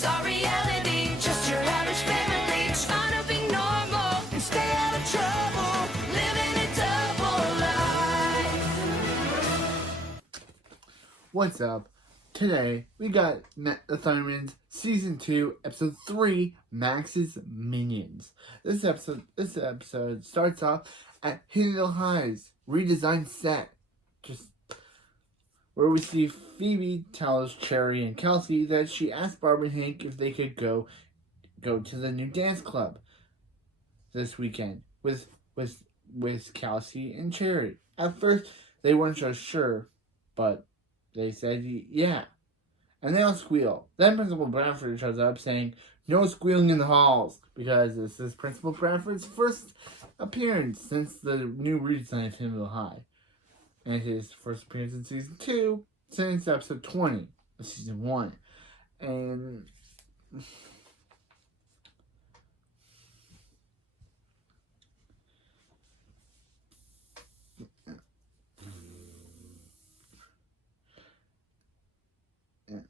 It's our reality, just your average family trying to be normal and stay out of trouble, living a double life. What's up? Today we got the Thunderman's Season 2, Episode 3, Max's Minions. This episode starts off at Hill High's redesigned set, where we see Phoebe tells Cherry and Kelsey that she asked Barb and Hank if they could go to the new dance club this weekend with Kelsey and Cherry. At first, they weren't so sure, but they said yeah. And they all squeal. Then Principal Bradford shows up saying, "No squealing in the halls," because this is Principal Bradford's first appearance since the new redesign of Himmelville High. And his first appearance in Season 2 since Episode 20 of Season 1. And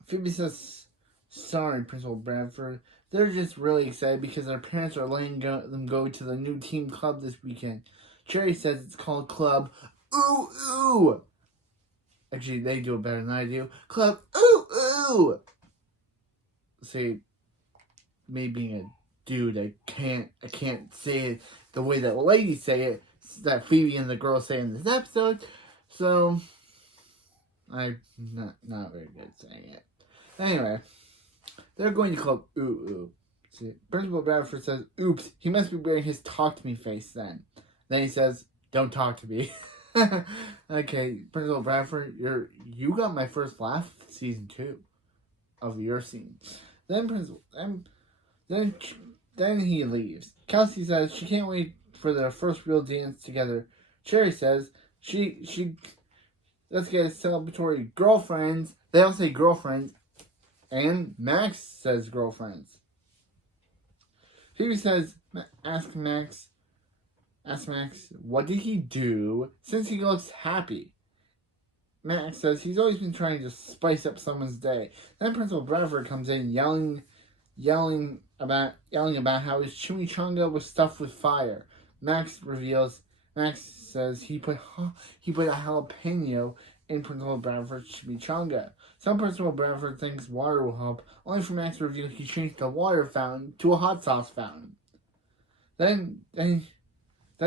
Phoebe says, "Sorry, Principal Bradford. They're just really excited because their parents are letting them go to the new team club this weekend." Cherry says it's called Club Ooh Ooh. Actually, they do it better than I do. Club Ooh Ooh. See, me being a dude, I can't say it the way that ladies say it, that Phoebe and the girls say in this episode. So I'm not very good at saying it. Anyway, they're going to Club Ooh Ooh. See, Principal Bradford says, "Oops, he must be wearing his talk to me face then." Then he says, "Don't talk to me." Okay, Principal Bradford, you got my first laugh Season 2 of your scene. Then he leaves. Kelsey says she can't wait for their first real dance together. Cherry says she let's get a celebratory girlfriends. They all say girlfriends, and Max says girlfriends. Phoebe says, ask Max, what did he do since he looks happy? Max says he's always been trying to spice up someone's day. Then Principal Bradford comes in yelling about how his chimichanga was stuffed with fire. Max says he put a jalapeno in Principal Bradford's chimichanga. Some Principal Bradford thinks water will help, only for Max to reveal he changed the water fountain to a hot sauce fountain. Then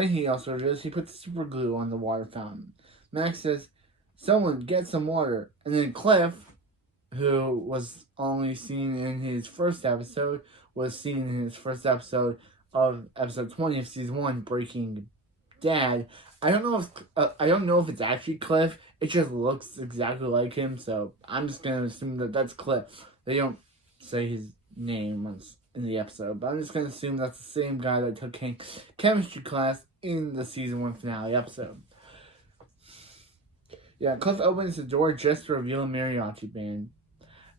he also reveals he put super glue on the water fountain. Max says, "Someone get some water." And then Cliff, who was only seen in his first episode, was seen in his first episode of episode 20 of Season 1, Breaking Dad. I don't know if it's actually Cliff. It just looks exactly like him, so I'm just going to assume that that's Cliff. They don't say his name once in the episode, but I'm just going to assume that's the same guy that took chemistry class in the Season 1 finale episode. Yeah, Cliff opens the door just to reveal a mariachi band.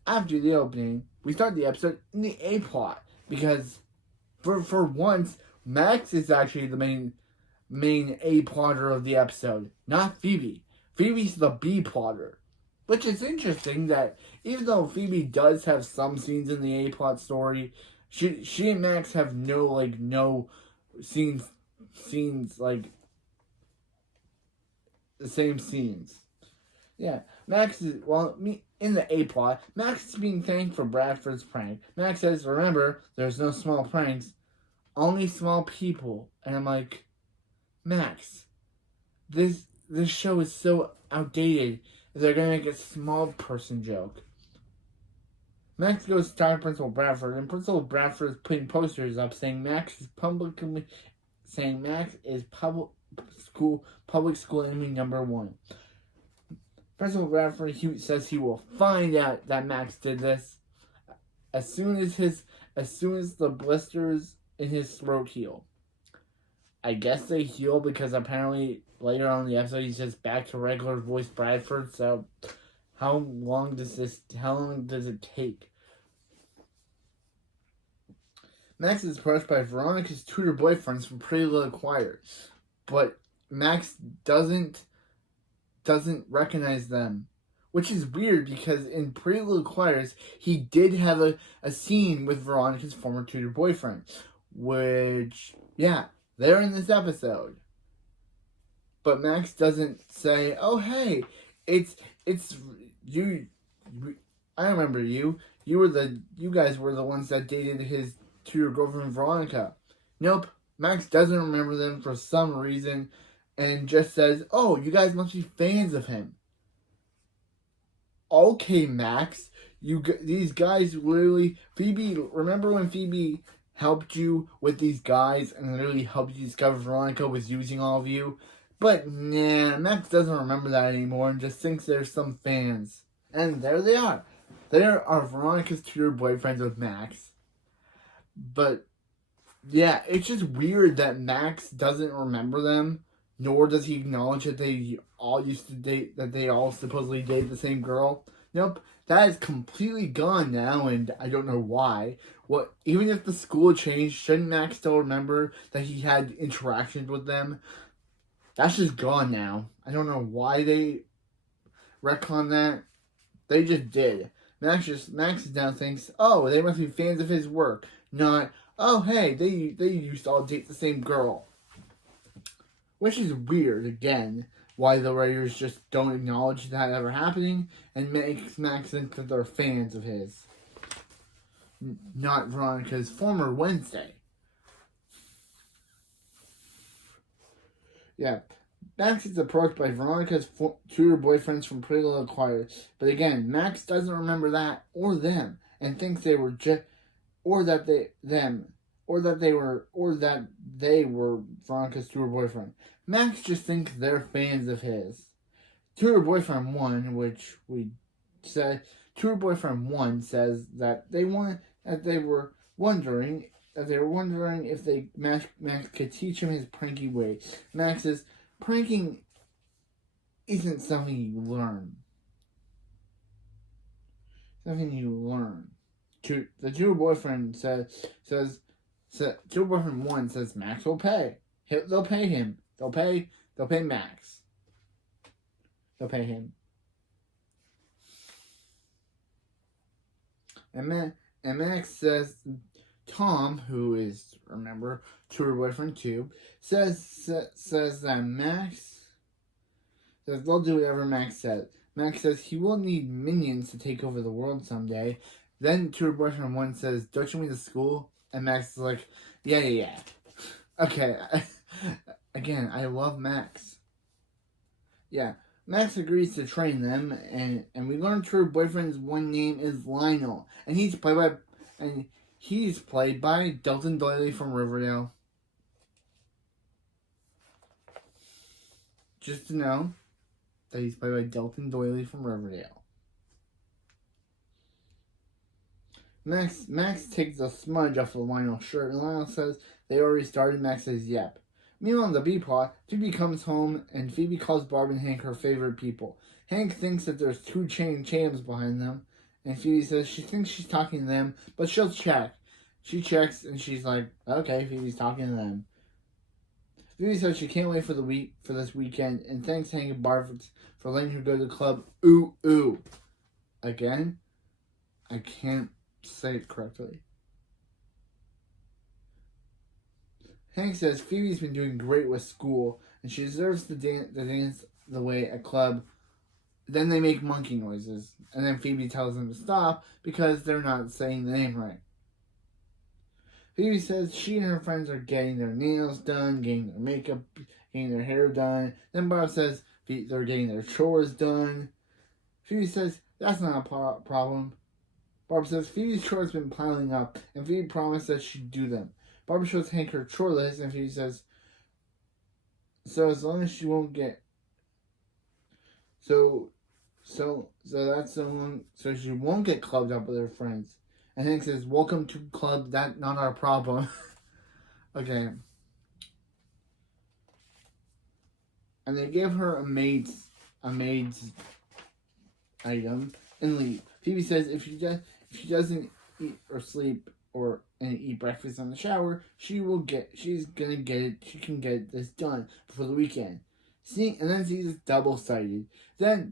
After the opening, we start the episode in the A plot, because for once, Max is actually the main A plotter of the episode, not Phoebe. Phoebe's the B plotter. Which is interesting that even though Phoebe does have some scenes in the A plot story, she and Max have no scenes like the same scenes. Yeah, Max is, in the A plot, Max is being thanked for Bradford's prank. Max says, "Remember, there's no small pranks, only small people." And I'm like, Max, this show is so outdated. They're going to make a small person joke. Max goes to talk to Principal Bradford, and Principal Bradford is putting posters up saying Max is public school enemy number 1. Principal Bradford says he will find out that Max did this as soon as the blisters in his throat heal. I guess they heal because apparently later on in the episode he's just back to regular voice Bradford. So how long does it take? Max is approached by Veronica's tutor boyfriends from Pretty Little Choir, but Max doesn't recognize them, Which is weird because in Pretty Little Liars, he did have a scene with Veronica's former tutor boyfriend. Which, yeah, they're in this episode. But Max doesn't say, "Oh, hey, it's you. I remember you. You guys were the ones that dated his tutor girlfriend Veronica." Nope. Max doesn't remember them for some reason, and just says, "Oh, you guys must be fans of him." Okay, Max. These guys literally, Phoebe. Remember when Phoebe helped you with these guys and literally helped you discover Veronica was using all of you? But nah, Max doesn't remember that anymore and just thinks there's some fans. And there they are. There are Veronica's tutor boyfriends with Max. But yeah, it's just weird that Max doesn't remember them, nor does he acknowledge that they all used to date, that they all supposedly date the same girl. Nope, that is completely gone now, and I don't know why. What? Even if the school changed, shouldn't Max still remember that he had interactions with them? That's just gone now. I don't know why they retcon that. They just did. Max now thinks, oh, they must be fans of his work, not, oh, hey, they used to all date the same girl. Which is weird, again, why the writers just don't acknowledge that ever happening and makes Max think that they're fans of his. Not Veronica's former Wednesday. Yeah. Max is approached by Veronica's tutor boyfriends from Pretty Little Liars, but again, Max doesn't remember that or them, and thinks they were that they were Veronica's tutor boyfriend. Max just thinks they're fans of his. Tutor boyfriend 1, which we said, tutor boyfriend 1 says that they were wondering if Max could teach him his pranky way. Max says, pranking isn't something you learn. Something you learn. The tutor boyfriend tutor boyfriend 1 says Max will pay. They'll pay him. They'll pay Max. They'll pay him. And Max says Tom, who is, remember, tutor boyfriend 2, says that Max says they'll do whatever Max says. Max says he will need minions to take over the world someday. Then tutor boyfriend 1 says, don't you mean the school? And Max is like, yeah. Okay. Again, I love Max. Yeah. Max agrees to train them, and we learn tutor boyfriend's one name is Lionel, and he's played by Dalton Doyley from Riverdale. Just to know that he's played by Dalton Doyley from Riverdale. Max takes a smudge off of Lionel's shirt, and Lionel says they already started. Max says, yep. Meanwhile, in the B plot, Phoebe comes home, and Phoebe calls Barb and Hank her favorite people. Hank thinks that there's two chams behind them, and Phoebe says she thinks she's talking to them, but she'll check. She checks, and she's like, okay, Phoebe's talking to them. Phoebe says she can't wait for this weekend, and thanks Hank and Barb for letting her go to the club. Ooh. Again, I can't say it correctly. Hank says Phoebe's been doing great with school, and she deserves to dance the way at club. Then they make monkey noises, and then Phoebe tells them to stop because they're not saying the name right. Phoebe says she and her friends are getting their nails done, getting their makeup, getting their hair done. Then Barb says they're getting their chores done. Phoebe says that's not a problem. Barb says Phoebe's chores have been piling up, and Phoebe promised that she'd do them. Barb shows Hank her chore list, and Phoebe says, so as long as she won't get, so that's so long, so she won't get clubbed up with her friends. And Hank says, welcome to club, that's not our problem. Okay. And they give her a maid's item and leave. Phoebe says if she doesn't eat or sleep and eat breakfast in the shower, she can get this done before the weekend. And then she's double-sided. Then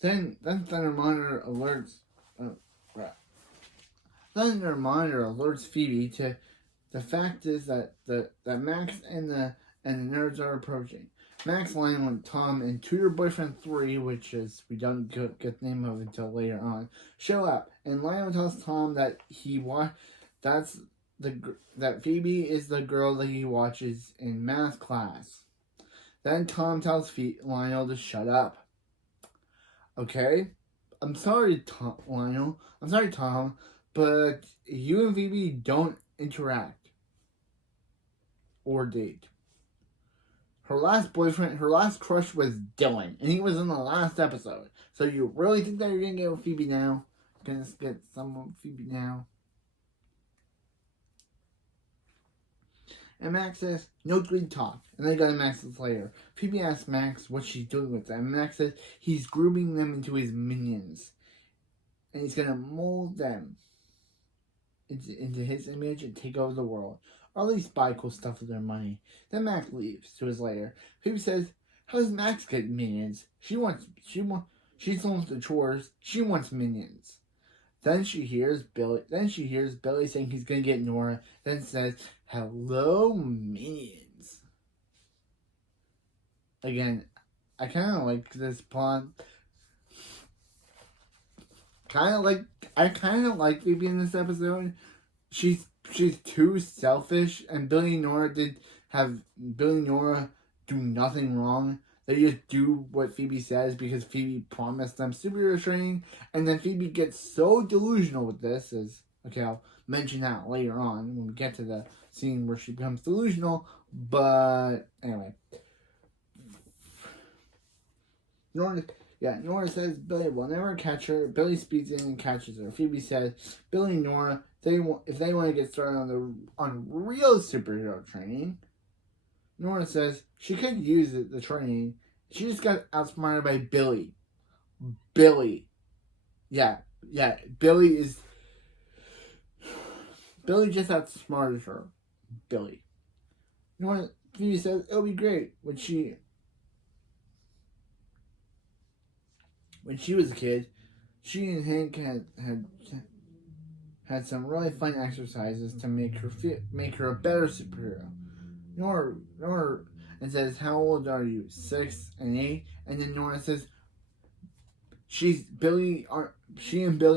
Then Thunder Monitor alerts. Right. Thunder Monitor alerts Phoebe to the fact is that Max and the nerds are approaching. Max, Lionel, Tom, and Tutor Boyfriend 3, which is we don't get the name of until later on, show up, and Lionel tells Tom that that Phoebe is the girl that he watches in math class. Then Tom tells Lionel to shut up. Okay, I'm sorry, Lionel. I'm sorry, Tom, but you and Phoebe don't interact or date. Her last crush was Dylan, and he was in the last episode. So you really think that you're gonna get with Phoebe now? Gonna get some with Phoebe now? And Max says, no greed talk. And they go to Max's lair. Phoebe asks Max what she's doing with them. And Max says he's grooming them into his minions. And he's gonna mold them into his image and take over the world. Or at least buy cool stuff with their money. Then Max leaves to his lair. Phoebe says, how does Max get minions? She's the one with the chores. She wants minions. Then she hears Billy saying he's gonna get Nora. Then says, hello, minions. Again, I kind of like this plot. I kind of like Phoebe in this episode. She's too selfish, and Billy and Nora do nothing wrong. They just do what Phoebe says because Phoebe promised them superhero training, and then Phoebe gets so delusional with this. I'll mention that later on when we get to the scene where she becomes delusional. But anyway, Nora says Billy will never catch her. Billy speeds in and catches her. Phoebe says Billy and Nora, if they want to get started on real superhero training. Nora says she could use the training. She just got outsmarted by Billy. Yeah. Billy just outsmarted her. Billy. Phoebe says it'll be great when she was a kid. She and Hank had some really fun exercises to make her a better superhero. Nora and says, how old are you? 6 and 8? And then Nora says she and Billy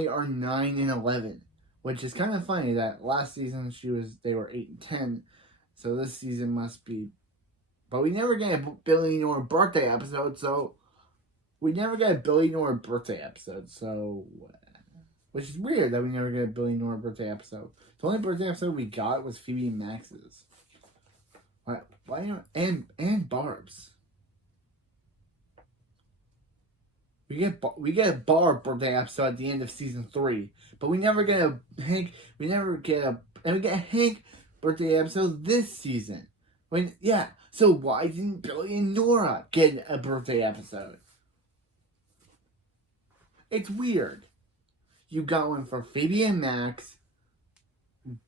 are 9 and 11. Which is kind of funny that last season they were 8 and 10. So this season must be, but we never get a Billy Nora birthday episode, so which is weird that we never get a Billy Nora birthday episode. The only birthday episode we got was Phoebe and Max's. Why and Barb's. We get a Barb birthday episode at the end of season 3, but we never get a Hank. We get a Hank birthday episode this season. So why didn't Billy and Nora get a birthday episode? It's weird. You got one for Phoebe and Max,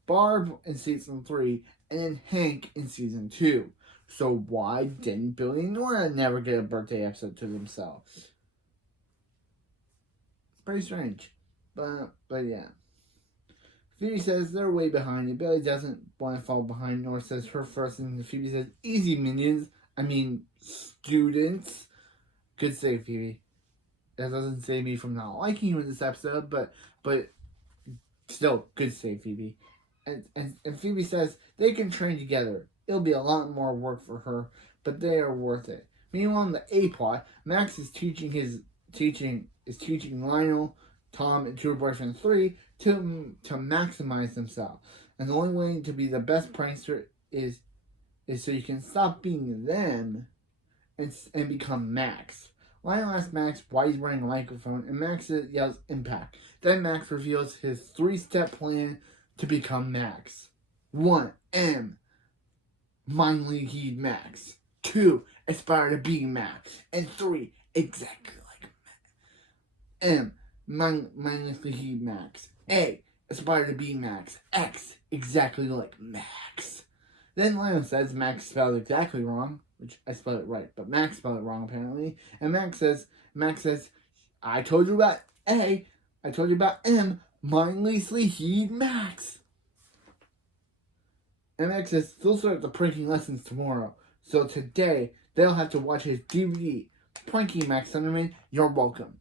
Barb in season 3, and then Hank in season 2. So why didn't Billy and Nora never get a birthday episode to themselves? Pretty strange. But yeah. Phoebe says they're way behind, and Billy doesn't want to fall behind. Nora says her first, and Phoebe says, easy minions. I mean, students. Good save, Phoebe. That doesn't save me from not liking you in this episode, but still, good save, Phoebe. And Phoebe says they can train together. It'll be a lot more work for her, but they are worth it. Meanwhile, in the A plot, Max is teaching Lionel, Tom, and Tutor Boyfriend 3 to maximize themselves. And the only way to be the best prankster is so you can stop being them and become Max. Lionel asks Max why he's wearing a microphone, and Max yells impact. Then Max reveals his 3-step plan to become Max. 1. M. Mindly heed Max. 2. Aspire to be Max. And 3. Exactly like Max. M. Mindlessly heed Max. A. Aspire to be Max. X. Exactly like Max. Then Lionel says Max spelled exactly wrong, which I spelled it right, but Max spelled it wrong apparently. And Max says, I told you about A. I told you about M. Mindlessly heed Max. And Max says they'll start the pranking lessons tomorrow. So today, they'll have to watch his DVD. Pranking Max Thunderman, you're welcome.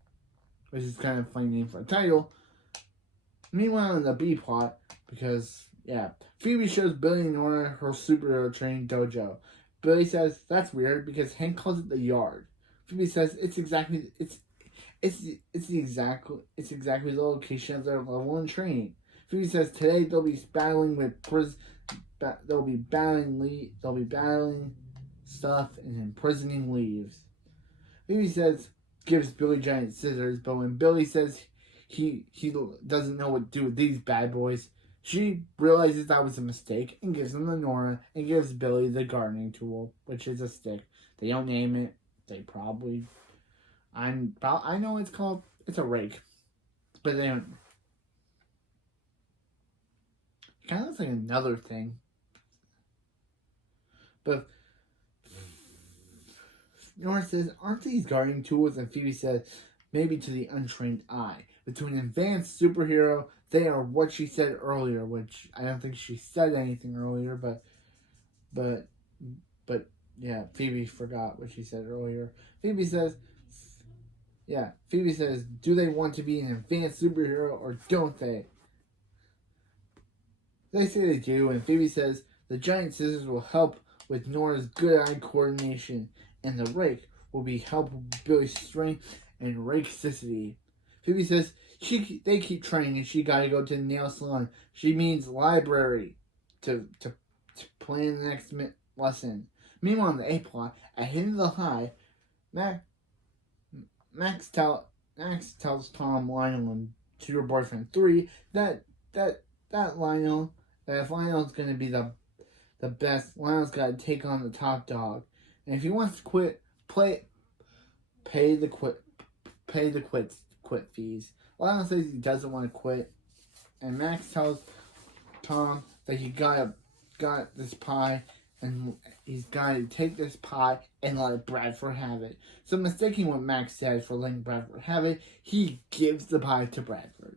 Which is kind of a funny name for a title. Meanwhile, in the B plot, because, yeah, Phoebe shows Billy and Nora her superhero training dojo. Billy says that's weird because Hank calls it the yard. Phoebe says it's exactly the location of their level in training. Phoebe says today they'll be battling stuff and imprisoning leaves. Phoebe gives Billy giant scissors, but when Billy says he doesn't know what to do with these bad boys, she realizes that was a mistake and gives them to Nora and gives Billy the gardening tool, which is a stick. They don't name it. They probably... I know it's a rake. But they don't... It kind of looks like another thing. But Nora says, aren't these gardening tools? And Phoebe says, maybe to the untrained eye. But to an advanced superhero, they are what she said earlier, which I don't think she said anything earlier, but yeah, Phoebe forgot what she said earlier. Phoebe says, do they want to be an advanced superhero or don't they? They say they do, and Phoebe says the giant scissors will help with Nora's good eye coordination, and the rake will be help with Billy's strength and rakesicity. Phoebe says they keep training and she gotta go to the nail salon. She means library to plan the next lesson. Meanwhile, in the A plot, at Hidden the High, Max tells Tom, Lionel, and Tutor Boyfriend 3 that Lionel, that if Lionel's gonna be the best, Lionel's gotta take on the top dog. And if he wants to quit, pay the quit fees. Lionel says he doesn't want to quit, and Max tells Tom that he got this pie, and he's got to take this pie and let Bradford have it. So mistaking what Max said for letting Bradford have it, he gives the pie to Bradford.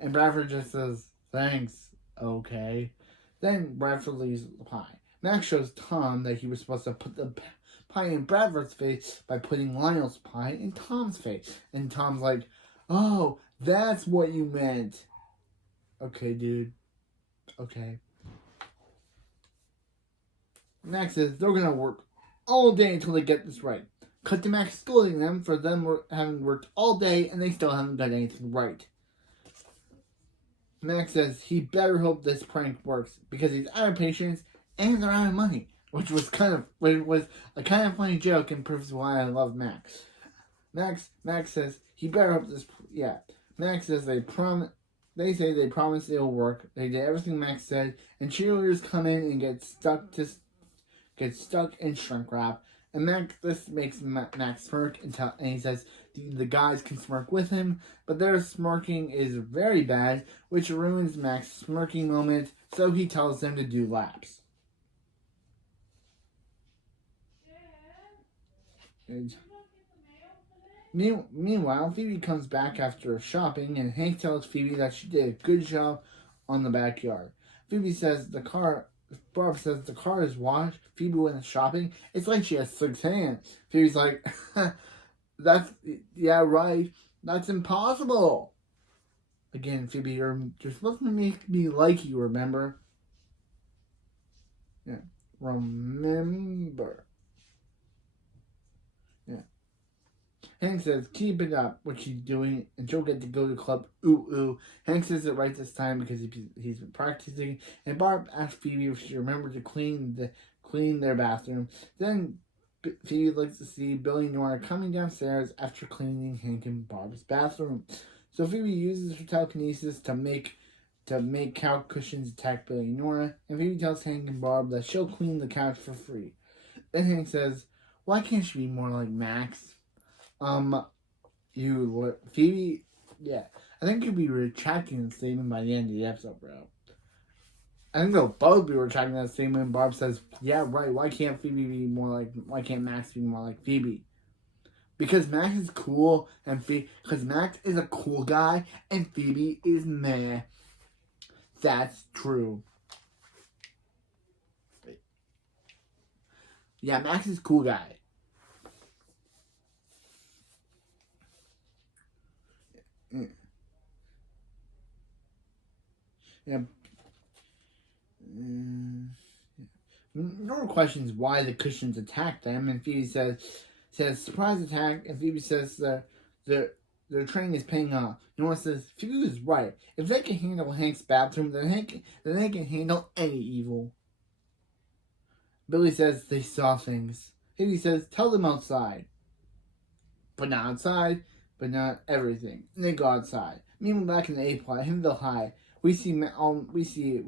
And Bradford just says, thanks, okay. Then Bradford leaves the pie. Max shows Tom that he was supposed to put the pie in Bradford's face by putting Lionel's pie in Tom's face. And Tom's like, oh, that's what you meant. Okay, dude. Okay. Max says they're going to work all day until they get this right. Cut to Max scolding them for them having worked all day and they still haven't got anything right. Max says he better hope this prank works because he's out of patience and they're out of money, which was a kind of funny joke and proves why I love Max. Max says he better hope this. Yeah, Max says they say they promise it'll work. They did everything Max said, and cheerleaders come in and get stuck in shrink wrap. And this makes Max smirk and he says the guys can smirk with him, but their smirking is very bad, which ruins Max's smirking moment. So he tells them to do laps. Meanwhile, Phoebe comes back after shopping, and Hank tells Phoebe that she did a good job on the backyard. Barb says the car is washed. Phoebe went shopping. It's like she has 6 hands. Phoebe's like, yeah, right. That's impossible. Again, Phoebe, you're supposed to make me like you, remember? Yeah, remember. Hank says, keep it up, what she's doing, and she'll get to go to club. Ooh, ooh. Hank says it right this time because he's been practicing. And Barb asks Phoebe if she remembered to clean their bathroom. Then Phoebe looks to see Billy and Nora coming downstairs after cleaning Hank and Barb's bathroom. So Phoebe uses her telekinesis to make couch cushions attack Billy and Nora. And Phoebe tells Hank and Barb that she'll clean the couch for free. Then Hank says, why can't she be more like Max? Phoebe, yeah. I think you'll be retracting the statement by the end of the episode, bro. I think they'll both be retracting that statement. Barb says, yeah, right. Why can't Max be more like Phoebe? Because Max is cool and because Max is a cool guy and Phoebe is meh. That's true. Yeah, Max is a cool guy. Yeah. Nora questions why the cushions attacked them, and Phoebe says surprise attack, and Phoebe says their training is paying off. Nora says Phoebe was right. If they can handle Hank's bathroom, then they can handle any evil. Billy says they saw things. Phoebe says tell them outside, but not outside, but not everything. And they go outside. Meanwhile, back in the A plot, Himville High, we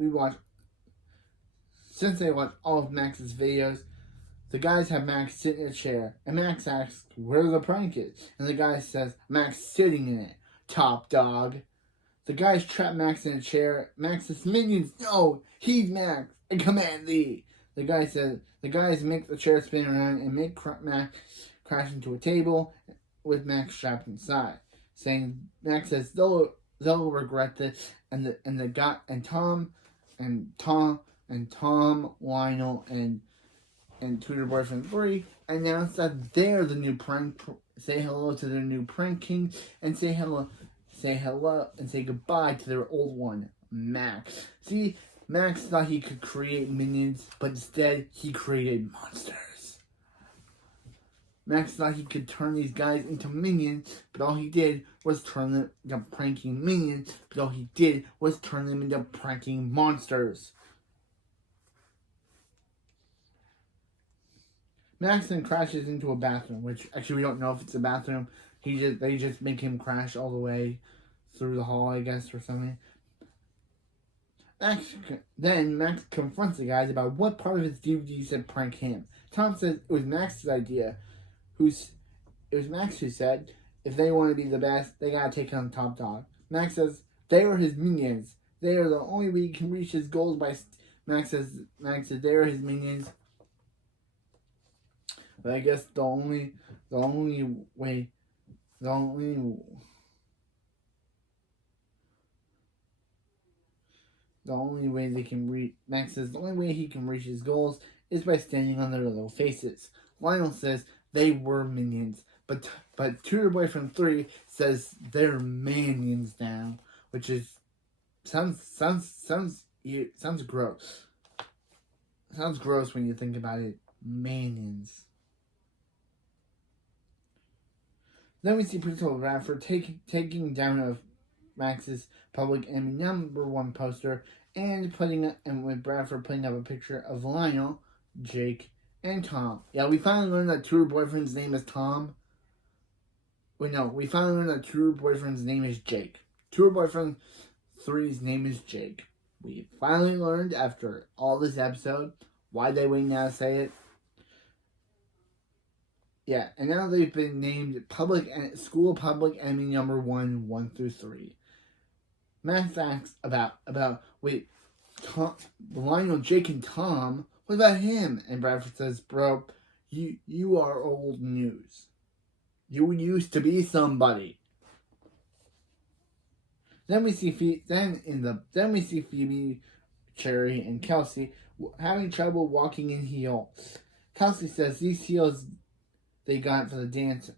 watch. Since they watch all of Max's videos, the guys have Max sit in a chair, and Max asks where the prank is, and the guy says Max sitting in it. Top dog. The guys trap Max in a chair. Max says, minions, no, he's Max, and command thee. The guys make the chair spin around and make Max crash into a table with Max trapped inside. Max says they'll regret this, and Tom, Lionel, and Tutor Boyfriend 3 announce that they're the new prank. Say hello to their new prank king, and say hello, and say goodbye to their old one, Max. See, Max thought he could create minions, but instead he created monsters. Max thought he could turn these guys into minions, but all he did was turn them into pranking minions, but all he did was turn them into pranking monsters. Max then crashes into a bathroom, which actually we don't know if it's a bathroom. They just make him crash all the way through the hall, I guess, or something. Max confronts the guys about what part of his DVD said prank him. Tom says it was Max's idea. It was Max who said if they want to be the best, they gotta take on Top Dog. Max says they are his minions. They are the only way he can reach his goals. Max says they are his minions. But I guess the only way they can reach Max says the only way he can reach his goals is by standing on their little faces. Lionel says they were minions, but Tutor Boyfriend 3 says they're manions now, which is sounds gross. Sounds gross when you think about it. Manions. Then we see Principal Bradford taking down of Max's Public Enemy #1 poster and with Bradford putting up a picture of Lionel, Jake, and Tom. Yeah, we finally learned that Tutor Boyfriend's name is Tom. We finally learned that Tutor Boyfriend's name is Jake. Tutor Boyfriend 3's name is Jake. We finally learned after all this episode why they wait now to say it. Yeah, and now they've been named School Public Enemy #1, 1 through 3. Max asks about Tom, Lionel, Jake, and Tom. What about him? And Bradford says, "Bro, you are old news. You used to be somebody." Then we see Phoebe, Cherry, and Kelsey having trouble walking in heels. Kelsey says these heels they got for the dance.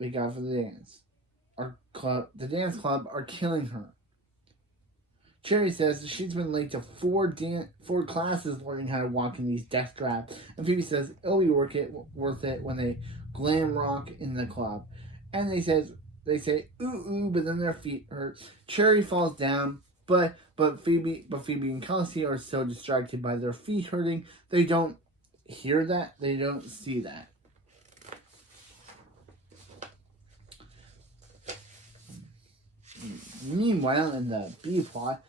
The dance club are killing her. Cherry says she's been late to four classes learning how to walk in these death traps. And Phoebe says it'll be worth it when they glam rock in the club. And they say ooh, but then their feet hurt. Cherry falls down, but Phoebe and Kelsey are so distracted by their feet hurting, they don't hear that, they don't see that. Meanwhile, in the B plot,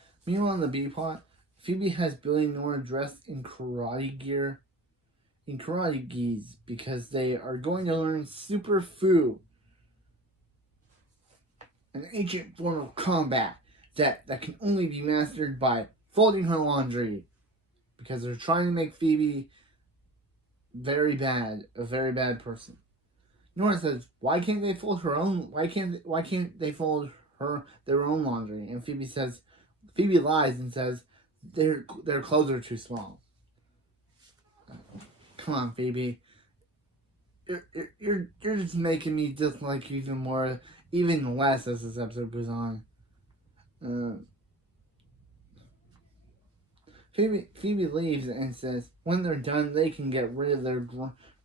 Phoebe has Billy and Nora dressed in karate gis, because they are going to learn Super Fu, an ancient form of combat that can only be mastered by folding her laundry, because they're trying to make Phoebe a very bad person. Nora says, "Why can't they fold her own? Why can't they fold their own laundry?" And Phoebe lies and says, "Their clothes are too small." Come on, Phoebe. You're just making me dislike you even less as this episode goes on. Phoebe leaves and says, when they're done, they can get rid of her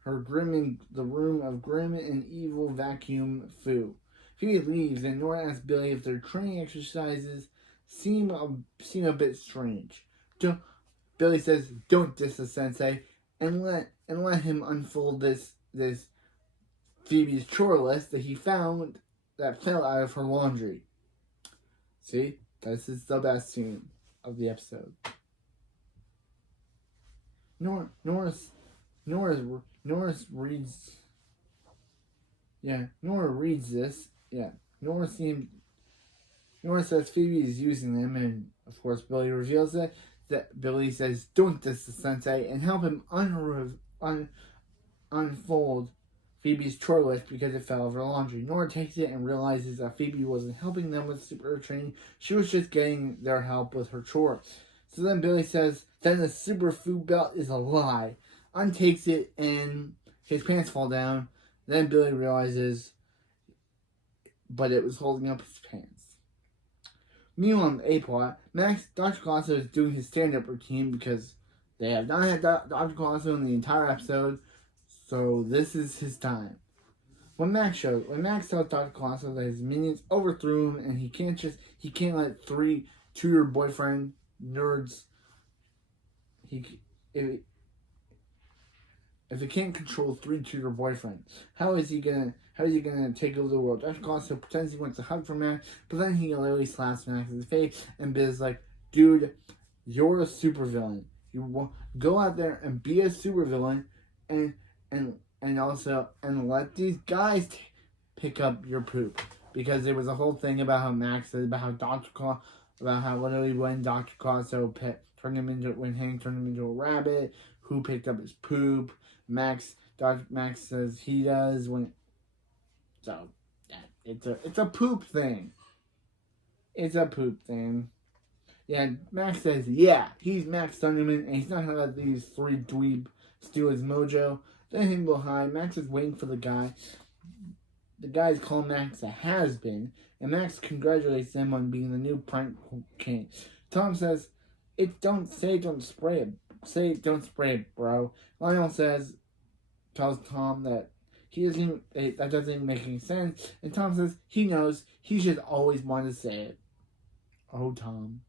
the room of grim and evil vacuum foo. Phoebe leaves, and Nora asks Billy if their training exercises seem a bit strange. Billy says, "Don't diss the sensei," and let him unfold this Phoebe's chore list that he found that fell out of her laundry. See, this is the best scene of the episode. Nora reads. Yeah, Nora reads this. Yeah, Nora says Phoebe is using them, and of course Billy reveals that Billy says, "Don't diss the sensei," and help him unfold Phoebe's chore list because it fell over laundry. Nora takes it and realizes that Phoebe wasn't helping them with super training. She was just getting their help with her chore. So then Billy says, then the super food belt is a lie. Untakes it and his pants fall down. Then Billy realizes, but it was holding up his pants. Meanwhile, in the A-plot, Dr. Colosso is doing his stand-up routine because they have not had Dr. Colosso in the entire episode, so this is his time. When Max tells Dr. Colosso that his minions overthrew him and he can't let 3 tutor boyfriend nerds, if he can't control 3 tutor boyfriends, how is he gonna take over the world? Dr. Colosso pretends he wants a hug from Max, but then he literally slaps Max in his face, and Biz like, "Dude, you're a supervillain. You go out there and be a supervillain, and let these guys pick up your poop." Because there was a whole thing about how Max said about how literally when Dr. Colosso when Hank turned him into a rabbit, who picked up his poop. Max says he does when. So it's a poop thing. It's a poop thing. Yeah, Max says, yeah, he's Max Thunderman, and he's not gonna let these 3 dweeb steal his mojo. Then him behind, Max is waiting for the guy. The guys call Max a has-been, and Max congratulates them on being the new prank king. Tom says, don't spray it, bro. Lionel tells Tom that that doesn't make any sense, and Tom says he knows, he just always wanted to say it. Oh, Tom.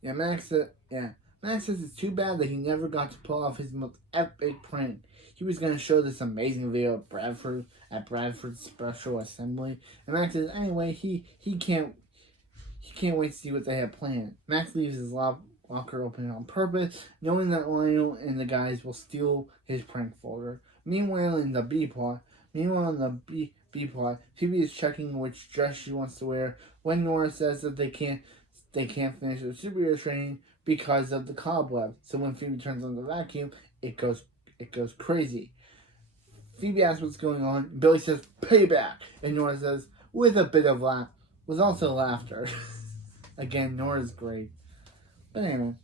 Yeah, Max says it's too bad that he never got to pull off his most epic prank. He was going to show this amazing video at Bradford's special assembly, and Max says anyway he can't wait to see what they have planned. Max leaves his locker open on purpose, knowing that Lionel and the guys will steal his prank folder. Meanwhile, in the B plot, Phoebe is checking which dress she wants to wear when Nora says that they can't finish their superhero training because of the cobweb. So when Phoebe turns on the vacuum, it goes crazy. Phoebe asks what's going on. Billy says, "Payback," and Nora says, with a bit of with also laughter. Again, Nora's great. But anyway,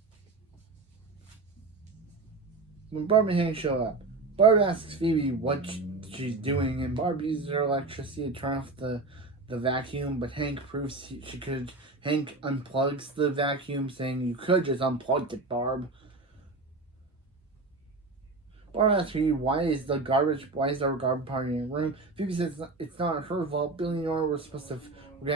when Barb and Hank show up, Barb asks Phoebe what she's doing, and Barb uses her electricity to turn off the vacuum, but Hank proves she could. Hank unplugs the vacuum, saying, "You could just unplug it, Barb." Barb asks Phoebe, why is there garbage party in her room? Phoebe says it's not her fault. Billy and Nora were going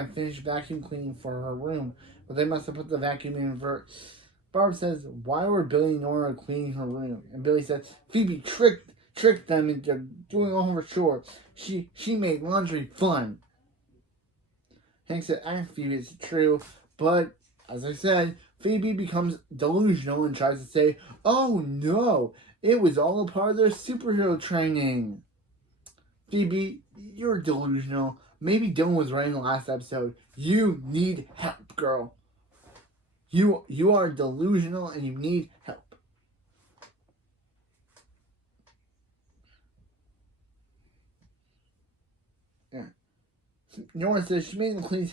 to finish vacuum cleaning for her room, but they must have put the vacuum in reverse. Barb says, why were Billy and Nora cleaning her room? And Billy says, Phoebe tricked them into doing all her chores. She made laundry fun. Hank said, Phoebe, it's true, but as I said, Phoebe becomes delusional and tries to say, oh no, it was all a part of their superhero training. Phoebe, you're delusional. Maybe Dylan was right in the last episode. You need help, girl. You are delusional and you need help. Yeah. Nora says she made him clean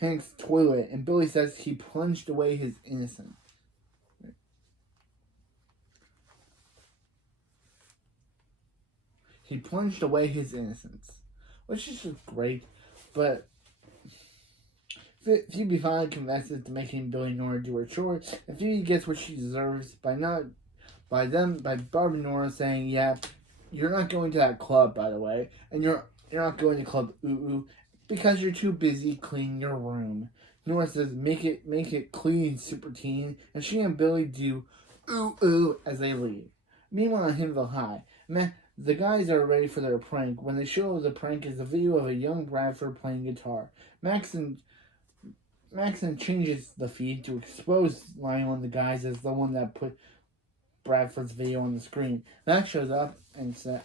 Hank's toilet, and Billy says he plunged away his innocence. He plunged away his innocence, which is just great. But Phoebe finally confesses to making Billy and Nora do her chores, and Phoebe gets what she deserves by Barb and Nora saying, "Yeah, you're not going to that club, by the way, and you're not going to Club Ooh Ooh because you're too busy cleaning your room." Nora says, "Make it clean, super teen," and she and Billy do ooh ooh as they leave. Meanwhile, in Himville High, the guys are ready for their prank. When they show the prank is a video of a young Bradford playing guitar. Maxon changes the feed to expose Lionel and the guys as the one that put Bradford's video on the screen. Max shows up and says,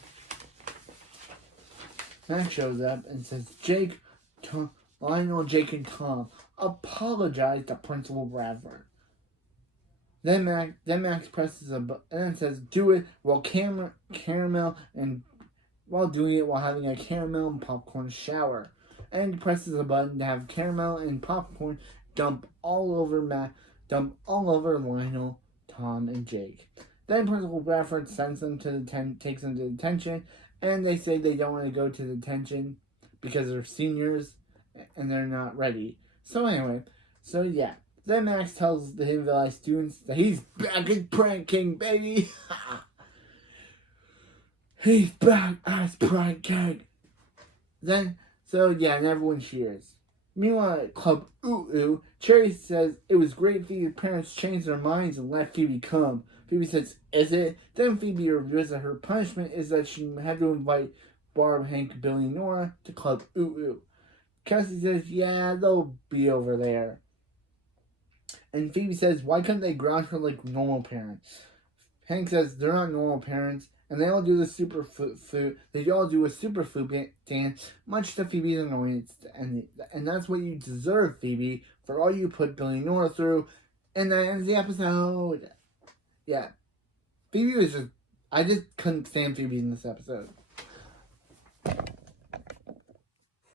Lionel, Jake, and Tom apologize to Principal Bradford. Then Max presses a button and says, "Do it," while having a caramel and popcorn shower. And he presses a button to have caramel and popcorn dump all over Lionel, Tom, and Jake. Then Principal Bradford takes them to detention, and they say they don't want to go to detention because they're seniors and they're not ready. Then Max tells the Hidden Valley students that he's back as Prank King, baby. He's back as Prank King. And everyone cheers. Meanwhile, at Club Ooh Ooh, Cherry says it was great Phoebe's parents changed their minds and let Phoebe come. Phoebe says, "Is it?" Then Phoebe reveals that her punishment is that she had to invite Barb, Hank, Billy, and Nora to Club Ooh Ooh. Cassie says, "Yeah, they'll be over there." And Phoebe says, "Why couldn't they ground her like normal parents?" Hank says, "They're not normal parents," and they all do the super flute. They all do a super flute dance, much to Phoebe's annoyance, and that's what you deserve, Phoebe, for all you put Billy and Nora through. And that ends the episode. Yeah, Phoebe was I just couldn't stand Phoebe in this episode.